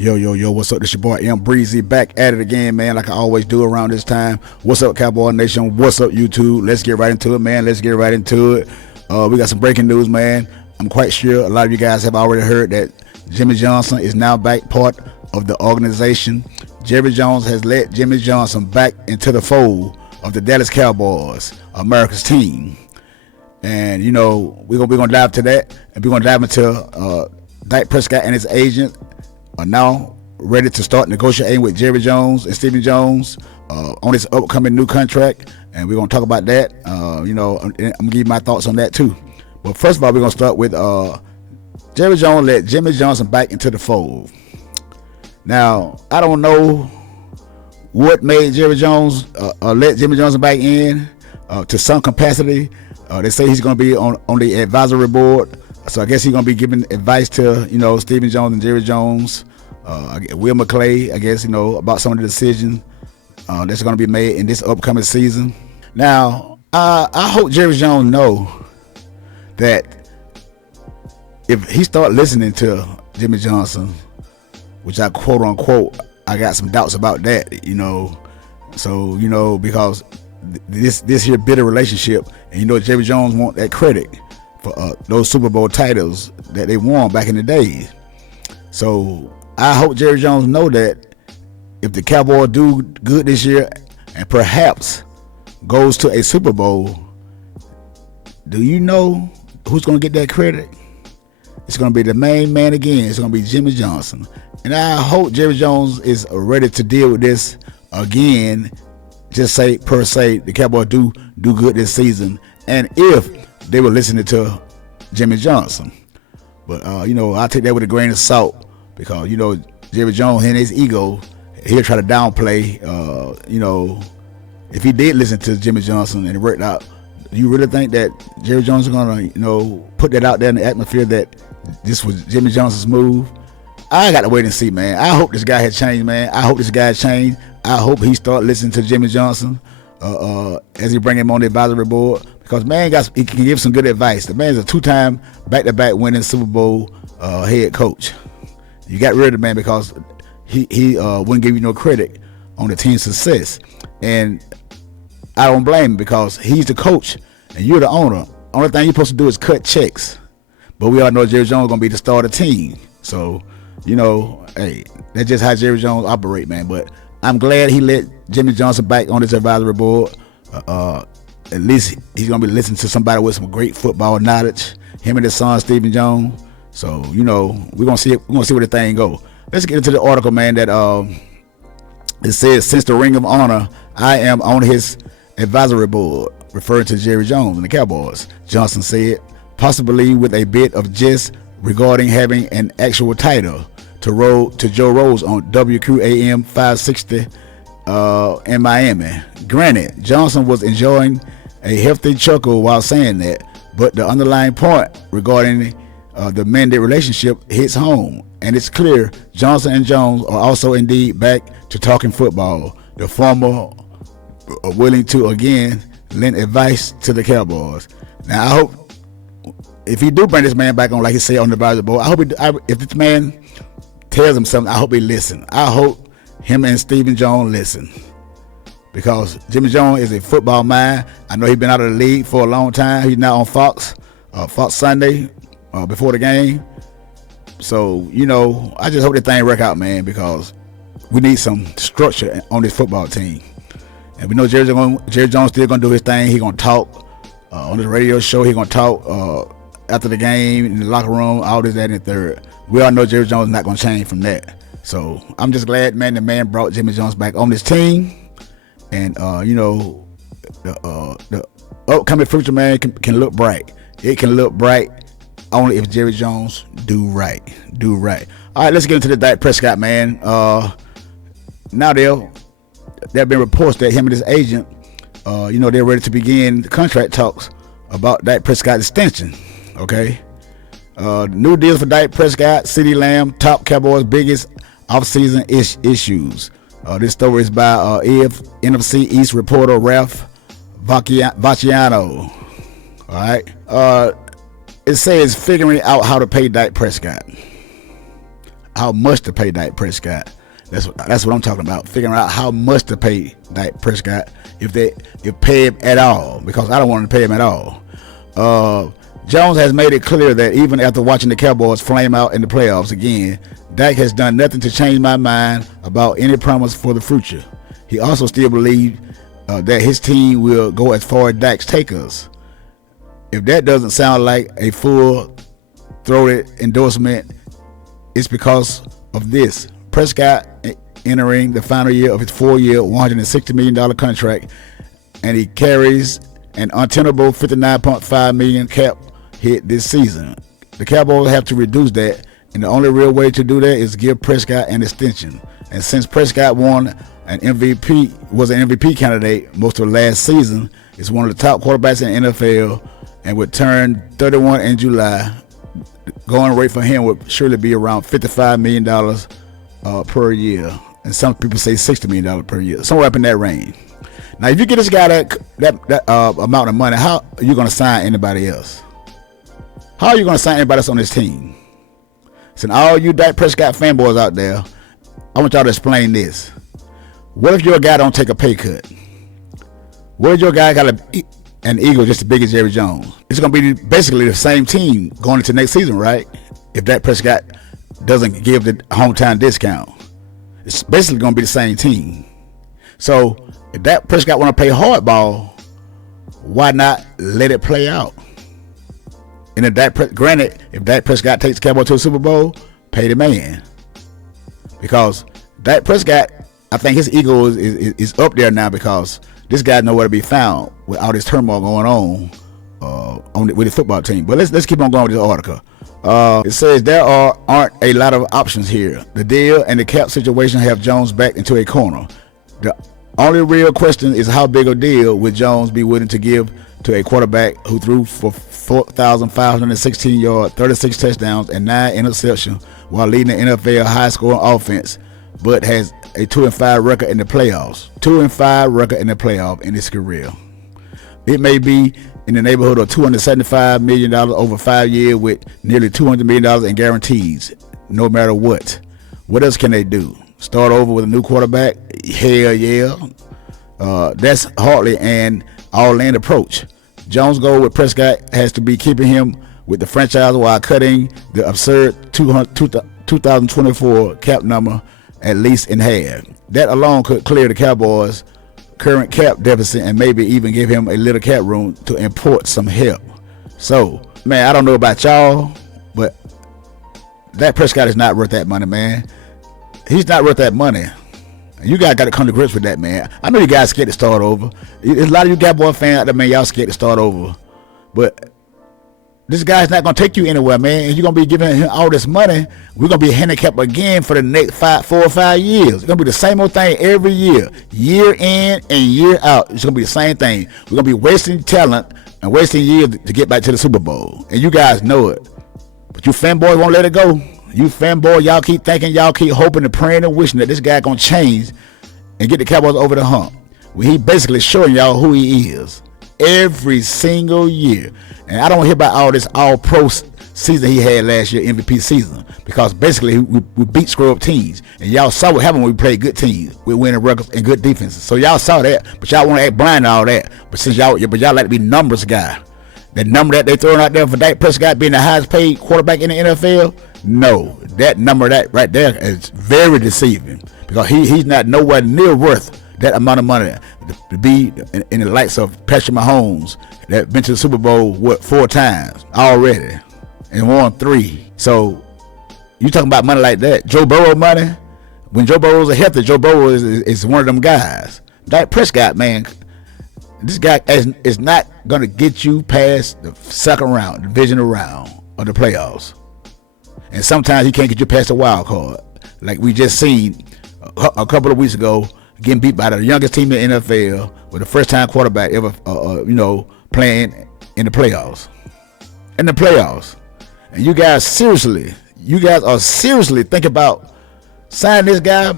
Yo, what's up? This your boy M Breezy back at it again, man, like I always do around this time. What's up, Cowboy Nation? What's up, YouTube? Let's get right into it, man. Let's get right into it. We got some breaking news, man. I'm quite sure a lot of you guys have already heard that Jimmy Johnson is now back part of the organization. Jerry Jones has let Jimmy Johnson back into the fold of the Dallas Cowboys, America's team. And, you know, we're gonna dive to that, and we're going to dive into Dak Prescott and his agent are now ready to start negotiating with Jerry Jones and Stephen Jones on this upcoming new contract, and we're going to talk about that. I'm going to give you my thoughts on that too. But first of all, we're going to start with Jerry Jones let Jimmy Johnson back into the fold. Now, I don't know what made Jerry Jones let Jimmy Johnson back in to some capacity. They say he's going to be on the advisory board. So I guess he's going to be giving advice to, Stephen Jones and Jerry Jones, Will McClay, I guess, about some of the decisions that's going to be made in this upcoming season. Now, I hope Jerry Jones know that if he start listening to Jimmy Johnson, which I quote unquote, I got some doubts about that, So, because this here bitter relationship, and Jerry Jones want that credit for those Super Bowl titles that they won back in the day. So I hope Jerry Jones know that if the Cowboys do good this year and perhaps goes to a Super Bowl, do you know who's going to get that credit? It's going to be the main man again. It's going to be Jimmy Johnson. And I hope Jerry Jones is ready to deal with this again. Just say, per se, the Cowboys do good this season. And if they were listening to Jimmy Johnson. But, I take that with a grain of salt because, Jerry Jones and his ego, he'll try to downplay, if he did listen to Jimmy Johnson and it worked out, do you really think that Jerry Jones is going to, put that out there in the atmosphere that this was Jimmy Johnson's move? I got to wait and see, man. I hope this guy has changed, man. I hope this guy changed. I hope he start listening to Jimmy Johnson as he bring him on the advisory board. Because man, he can give some good advice. The man's a two-time back-to-back winning Super Bowl head coach. You got rid of the man because he wouldn't give you no credit on the team's success. And I don't blame him because he's the coach and you're the owner. Only thing you're supposed to do is cut checks. But we all know Jerry Jones is going to be the star of the team. So, hey, that's just how Jerry Jones operate, man. But I'm glad he let Jimmy Johnson back on his advisory board. At least he's gonna be listening to somebody with some great football knowledge. Him and his son Stephen Jones. So we're gonna see where the thing go. Let's get into the article, man. That it says since the Ring of Honor, I am on his advisory board, referring to Jerry Jones and the Cowboys. Johnson said, possibly with a bit of jest regarding having an actual title to Joe Rose on WQAM 560 in Miami. Granted, Johnson was enjoying a hefty chuckle while saying that, but the underlying point regarding the mended relationship hits home, and it's clear Johnson and Jones are also indeed back to talking football. The former are willing to again lend advice to the Cowboys. Now, I hope if he do bring this man back on, like he said on the advisory board, if this man tells him something, I hope he listen. I hope him and Stephen Jones listen. Because Jimmy Jones is a football mind. I know he's been out of the league for a long time. He's now on Fox Sunday before the game. So, I just hope that thing work out, man, because we need some structure on this football team. And we know Jerry Jones still going to do his thing. He's going to talk on his radio show. He's going to talk after the game, in the locker room, all this, that, and the third. We all know Jerry Jones is not going to change from that. So, I'm just glad, man, the man brought Jimmy Jones back on this team. And the upcoming future, man, can look bright. It can look bright only if Jerry Jones do right. All right, let's get into the Dak Prescott, man. Now there have been reports that him and his agent, they're ready to begin the contract talks about Dak Prescott extension. Okay, new deals for Dak Prescott, CeeDee Lamb, top Cowboys' biggest offseason issues. This story is by NFC East reporter Ralph Vacciano. All right. It says figuring out how to pay Dak Prescott. how much to pay Dak Prescott. That's what I'm talking about. Figuring out how much to pay Dak Prescott, if pay him at all, because I don't want to pay him at all. Jones has made it clear that even after watching the Cowboys flame out in the playoffs again, Dak has done nothing to change my mind about any promise for the future. He also still believes that his team will go as far as Dak's take us. If that doesn't sound like a full-throated endorsement, it's because of this. Prescott entering the final year of his 4-year, $160 million contract, and he carries an untenable $59.5 million cap hit this season. The Cowboys have to reduce that, and the only real way to do that is give Prescott an extension. And since Prescott was an MVP candidate most of last season, is one of the top quarterbacks in the NFL, and would turn 31 in July. Going rate for him would surely be around $55 million per year, and some people say $60 million per year, somewhere up in that range. Now, if you get this guy that amount of money, how are you going to sign anybody else? How are you going to sign anybody else on this team? So, all you Dak Prescott fanboys out there, I want y'all to explain this. What if your guy don't take a pay cut? What if your guy got an ego just as big as Jerry Jones? It's going to be basically the same team going into next season, right? If Dak Prescott doesn't give the hometown discount, it's basically going to be the same team. So if Dak Prescott want to play hardball, why not let it play out? And if Dak Prescott takes Cowboys to a Super Bowl, pay the man. Because Dak Prescott, I think his ego is up there now, because this guy nowhere to be found with all this turmoil going on with the football team. But let's keep on going with this article. It says there aren't a lot of options here. The deal and the cap situation have Jones backed into a corner. The only real question is how big a deal would Jones be willing to give to a quarterback who threw for 4,516 yards, 36 touchdowns, and 9 interceptions while leading the NFL high-scoring offense, but has a 2-5 record in the playoffs. 2-5 record in the playoff in his career. It may be in the neighborhood of $275 million over 5 years, with nearly $200 million in guarantees, no matter what. What else can they do? Start over with a new quarterback? Hell yeah. That's hardly an all-in approach. Jones' goal with Prescott has to be keeping him with the franchise while cutting the absurd 2024 cap number at least in half. That alone could clear the Cowboys' current cap deficit and maybe even give him a little cap room to import some help. So, man, I don't know about y'all, but Dak Prescott is not worth that money, man. He's not worth that money. You guys got to come to grips with that, man. I know you guys scared to start over. There's a lot of you Cowboy fans out there, man, y'all scared to start over. But this guy's not going to take you anywhere, man. And you're going to be giving him all this money. We're going to be handicapped again for the next 4 or 5 years. It's going to be the same old thing every year. Year in and year out. It's going to be the same thing. We're going to be wasting talent and wasting years to get back to the Super Bowl. And you guys know it. But you fanboys won't let it go. You fanboy, y'all keep thinking, y'all keep hoping and praying and wishing that this guy gonna change and get the Cowboys over the hump. Well, he basically showing y'all who he is every single year. And I don't hear about all this all-pro season he had last year, MVP season, because basically we beat screw-up teams. And y'all saw what happened when we played good teams with winning records and good defenses. So y'all saw that, but y'all want to act blind to all that. But y'all like to be numbers guy. The number that they throwing out there for Dak Prescott being the highest paid quarterback in the NFL, no, that number that right there is very deceiving, because he's not nowhere near worth that amount of money to be in the likes of Patrick Mahomes that been to the Super Bowl 4 times already and won 3. So you talking about money like that? Joe Burrow money? When Joe Burrow's a healthy, Joe Burrow is one of them guys. Dak Prescott, man, this guy is not going to get you past the second round, divisional round of the playoffs. And sometimes he can't get you past the wild card. Like we just seen a couple of weeks ago, getting beat by the youngest team in the NFL with the first-time quarterback ever, playing in the playoffs. In the playoffs. And you guys are seriously thinking about signing this guy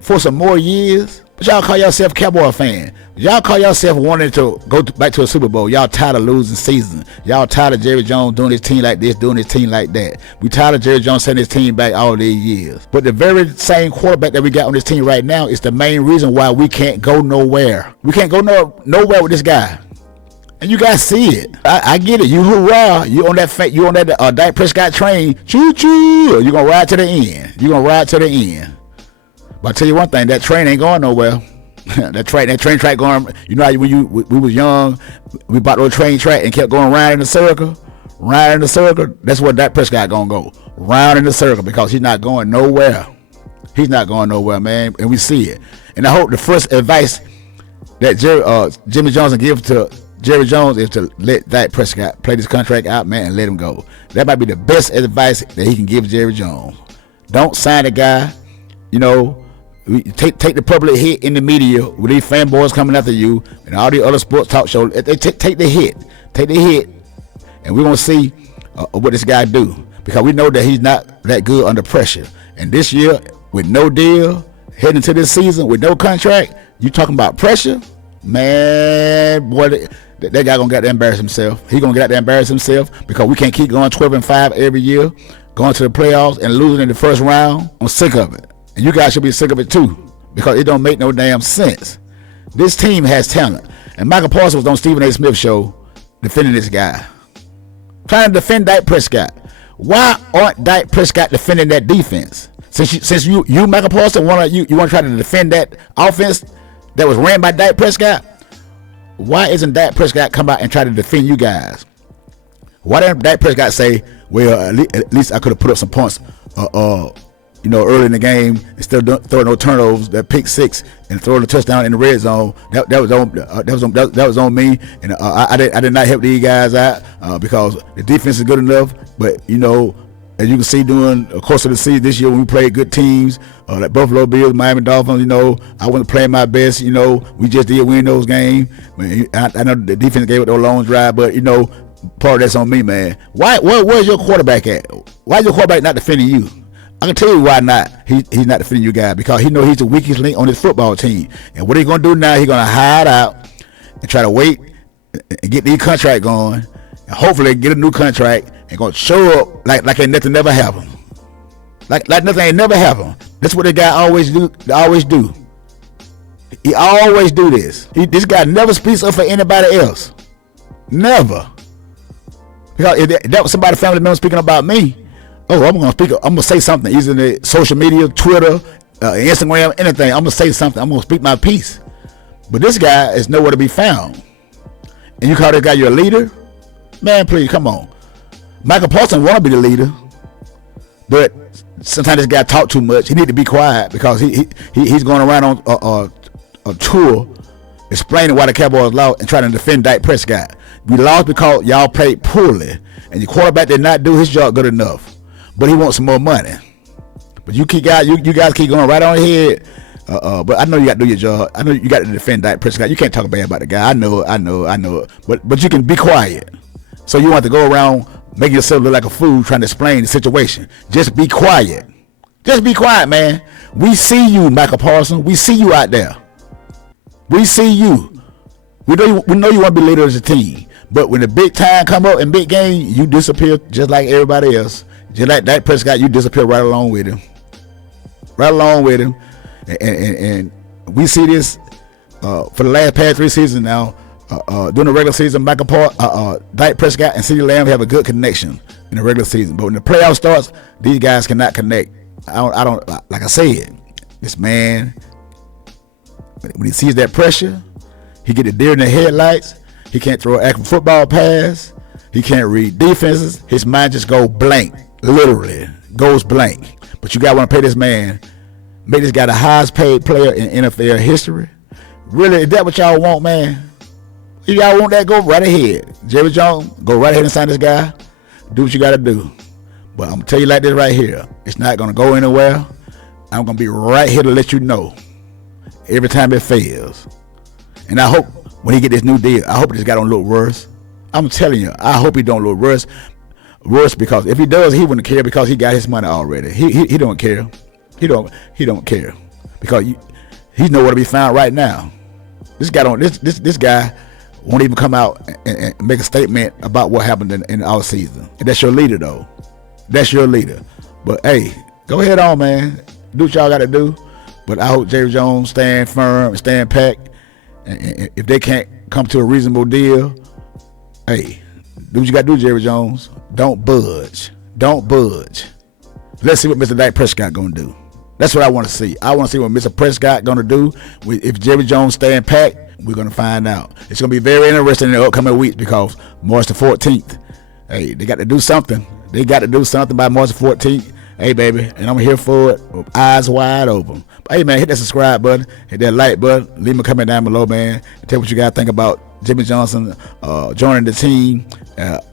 for some more years? But y'all call yourself Cowboy fan. Y'all call yourself wanting to go back to a Super Bowl. Y'all tired of losing season. Y'all tired of Jerry Jones doing his team like this, doing his team like that. We tired of Jerry Jones sending his team back all these years. But the very same quarterback that we got on this team right now is the main reason why we can't go nowhere. We can't go nowhere with this guy. And you guys see it. I get it. You hoorah. You on that Dak Prescott train. Choo choo. You're gonna ride to the end. But I tell you one thing, that train ain't going nowhere. that train track going. You know how we was young, we bought those train track and kept going round in the circle. That's where Dak Prescott gonna go. Round in the circle, because he's not going nowhere. Man. And we see it. And I hope the first advice that Jimmy Johnson give to Jerry Jones is to let Dak Prescott play this contract out, man, and let him go. That might be the best advice that he can give Jerry Jones. Don't sign the guy. You know, take the public hit in the media with these fanboys coming after you and all the other sports talk shows. They take the hit, and we're gonna see what this guy do, because we know that he's not that good under pressure. And this year, with no deal, heading into this season with no contract, you talking about pressure, man, boy. That guy gonna get to embarrass himself. He gonna get out there embarrass himself, because we can't keep going 12-5 every year, going to the playoffs and losing in the first round. I'm sick of it. And you guys should be sick of it too, because it don't make no damn sense. This team has talent. And Michael Parsons was on Stephen A. Smith's show defending this guy, trying to defend Dak Prescott. Why aren't Dak Prescott defending that defense? Since you Michael Parsons, you want to try to defend that offense that was ran by Dak Prescott? Why isn't Dak Prescott come out and try to defend you guys? Why didn't Dak Prescott say, well, at least I could have put up some points early in the game, instead of throwing no turnovers, that pick six and throwing a touchdown in the red zone? That was on me, and I did not help these guys out because the defense is good enough. But as you can see during the course of the season this year, when we played good teams like Buffalo Bills, Miami Dolphins, I wasn't playing my best. We just did win those games. I know the defense gave up those long drive, but part of that's on me, man. Where's your quarterback at? Why is your quarterback not defending you? I can tell you why not. He's not defending you guys, because he knows he's the weakest link on his football team. And what he's gonna do now? He's gonna hide out and try to wait and get the contract going, and hopefully get a new contract and gonna show up like ain't nothing never happened. Like nothing ain't never happened. That's what the guy always do. He always do this. This guy never speaks up for anybody else. Never. Because if that was somebody family member speaking about me, I'm gonna say something, either in the social media, Twitter, Instagram, anything. I'm gonna say something. I'm gonna speak my piece. But this guy is nowhere to be found. And you call this guy your leader? Man, please, come on. Michael Parsons want to be the leader, but sometimes this guy talk too much. He need to be quiet, because he's going around on a tour explaining why the Cowboys lost and trying to defend Dak Prescott. We lost because y'all played poorly, and your quarterback did not do his job good enough. But he wants some more money. But you guys keep going right on ahead. But I know you got to do your job. I know you got to defend Dak Prescott. You can't talk bad about the guy. I know it. But you can be quiet. So you want to go around making yourself look like a fool trying to explain the situation. Just be quiet. Just be quiet, man. We see you, Michael Parsons. We see you out there. We see you. We know you want to be leader of the team. But when the big time come up in big game, you disappear just like everybody else. Just like Dak Prescott, you disappear right along with him. And we see this for the past 3 seasons now. During the regular season, Dak Prescott and CeeDee Lamb have a good connection in the regular season. But when the playoff starts, these guys cannot connect. I don't like I said, this man, when he sees that pressure, he get the deer in the headlights. He can't throw an accurate football pass. He can't read defenses. His mind just goes blank. Literally goes blank. But you gotta want to pay this man, make this guy the highest paid player in NFL history. Really, is that what y'all want, man? If y'all want that, go right ahead. Jerry Jones, go right ahead and sign this guy. Do what you gotta do. But I'm gonna tell you like this right here, it's not gonna go anywhere. I'm gonna be right here to let you know every time it fails. And I hope when he get this new deal, I hope this guy don't look worse. I'm telling you, I hope he don't look worse, because if he does, he wouldn't care, because he got his money already. He don't care. He don't care, because He's nowhere to be found right now. This guy don't. This guy won't even come out and make a statement about what happened in the offseason. And that's your leader, though. That's your leader. But hey, go ahead on, man. Do what y'all got to do. But I hope Jerry Jones stand firm and stand packed. And if they can't come to a reasonable deal, hey, do what you got to do, Jerry Jones. Don't budge. Don't budge. Let's see what Mr. Dak Prescott gonna do. That's what I want to see. I want to see what Mr. Prescott gonna do. If Jerry Jones stand packed, we're gonna find out. It's gonna be very interesting in the upcoming weeks because March the 14th. Hey, they got to do something. They got to do something by March the 14th. Hey, baby, and I'm here for it with eyes wide open. But, hey, man, hit that subscribe button, hit that like button, leave me a comment down below, man. Tell what you guys think about Jimmy Johnson joining the team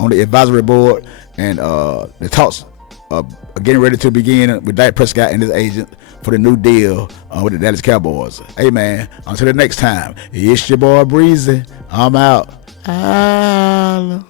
on the advisory board, and the talks getting ready to begin with Dak Prescott and his agent for the new deal with the Dallas Cowboys. Hey, man, until the next time, it's your boy Breezy. I'm out. Holla.